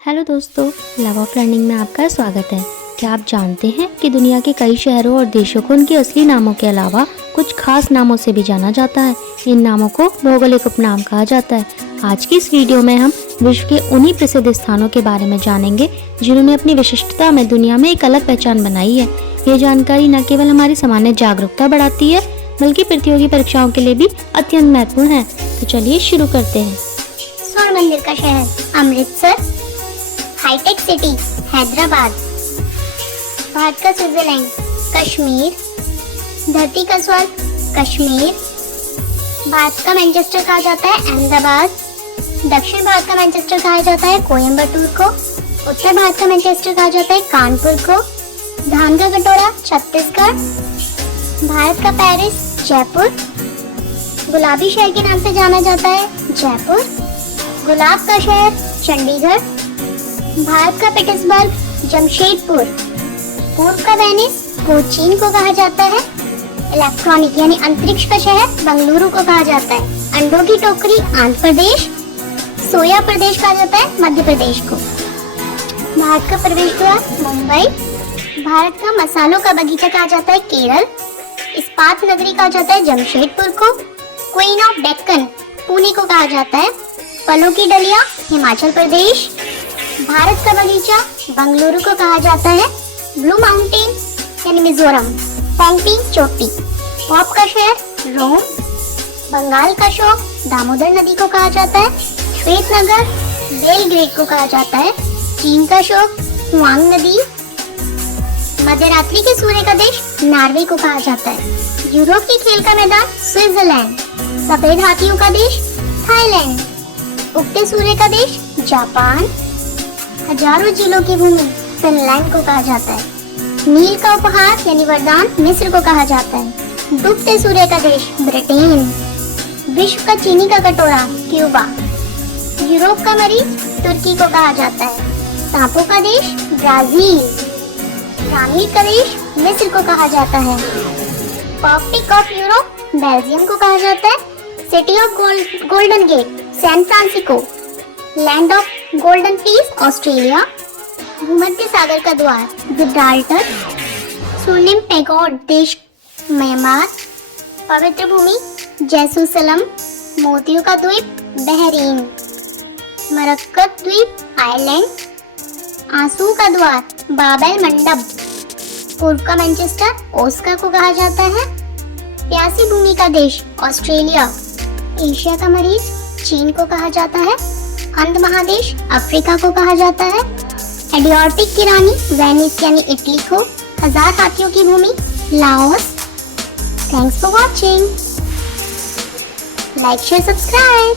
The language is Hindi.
हेलो दोस्तों, लव ऑफ लर्निंग में आपका स्वागत है। क्या आप जानते हैं कि दुनिया के कई शहरों और देशों को उनके असली नामों के अलावा कुछ खास नामों से भी जाना जाता है। इन नामों को भौगोलिक उपनाम कहा जाता है। आज की इस वीडियो में हम विश्व के उन्हीं प्रसिद्ध स्थानों के बारे में जानेंगे जिन्होंने अपनी विशिष्टता में दुनिया में एक अलग पहचान बनाई है। ये जानकारी न केवल हमारी सामान्य जागरूकता बढ़ाती है बल्कि प्रतियोगी परीक्षाओं के लिए भी अत्यंत महत्वपूर्ण है। तो चलिए शुरू करते हैं। स्वर्ण मंदिर का शहर अमृतसर, हाईटेक सिटी हैदराबाद, भारत का स्विट्जरलैंड कश्मीर, धरती का स्वर्ग कश्मीर, भारत का मैनचेस्टर कहा जाता है अहमदाबाद, दक्षिण भारत का मैनचेस्टर कहा जाता है कोयम्बटूर को, उत्तर भारत का मैनचेस्टर कहा जाता है कानपुर को, धान का कटोरा छत्तीसगढ़, भारत का पेरिस जयपुर, गुलाबी शहर के नाम से जाना जाता है जयपुर, गुलाब का शहर चंडीगढ़, भारत का पीटर्सबर्ग जमशेदपुर, पूर्व का वेनिस कोचीन को कहा जाता है, इलेक्ट्रॉनिक यानी अंतरिक्ष का शहर बेंगलुरु को कहा जाता है, अंडों की टोकरी आंध्र प्रदेश, सोया प्रदेश कहा जाता है मध्य प्रदेश को, भारत का प्रवेश द्वार मुंबई, भारत का मसालों का बगीचा कहा जाता है केरल, इस्पात नगरी कहा जाता है जमशेदपुर को, क्वीन ऑफ डेक्कन पुणे को कहा जाता है, फलों की डलिया हिमाचल प्रदेश, भारत का बगीचा बेंगलुरु को कहा जाता है, ब्लू माउंटेन यानी मिजोरम पोंगपिंग चोटी, पॉप का शहर रोम, बंगाल का शोक दामोदर नदी को कहा जाता है, श्वेत नगर बेलग्रेड को कहा जाता है, चीन का शोक हुआंग नदी, मध्यरात्रि के सूर्य का देश नॉर्वे को कहा जाता है, यूरोप के खेल का मैदान स्विट्जरलैंड, सफेद हाथियों का देश थाईलैंड, उगते सूर्य का देश जापान, हजारों जिलों की भूमि फिनलैंड को कहा जाता है, नील का उपहार यानी वरदान मिस्र को कहा जाता है, डूबते सूर्य का देश ब्रिटेन, विश्व का चीनी का कटोरा क्यूबा, यूरोप का मरीज तुर्की को कहा जाता है, सांपों का देश ब्राजील, ग्रामीण का देश मिस्र को कहा जाता है, पॉपिक ऑफ यूरोप बेल्जियम को कहा जाता है, city of golden gate San Francisco, land of golden peace Australia, भूमध्य सागर का द्वार जिब्राल्टर, स्वर्णिम पैगोड देश म्यांमार, पवित्र भूमि जेरूसलम, मोतियों का द्वीप बहरीन, मरकत द्वीप आयरलैंड, आंसू का द्वार बाबेल मंडप, पूर्व का मैनचेस्टर ओस्का को कहा जाता है, प्यासी भूमि का देश ऑस्ट्रेलिया, एशिया का मरीज चीन को कहा जाता है, अंध महादेश अफ्रीका को कहा जाता है, एडियाटिक की रानी वेनिस यानी इटली को, हजार हाथियों की भूमि Laos. Thanks for watching, like share subscribe.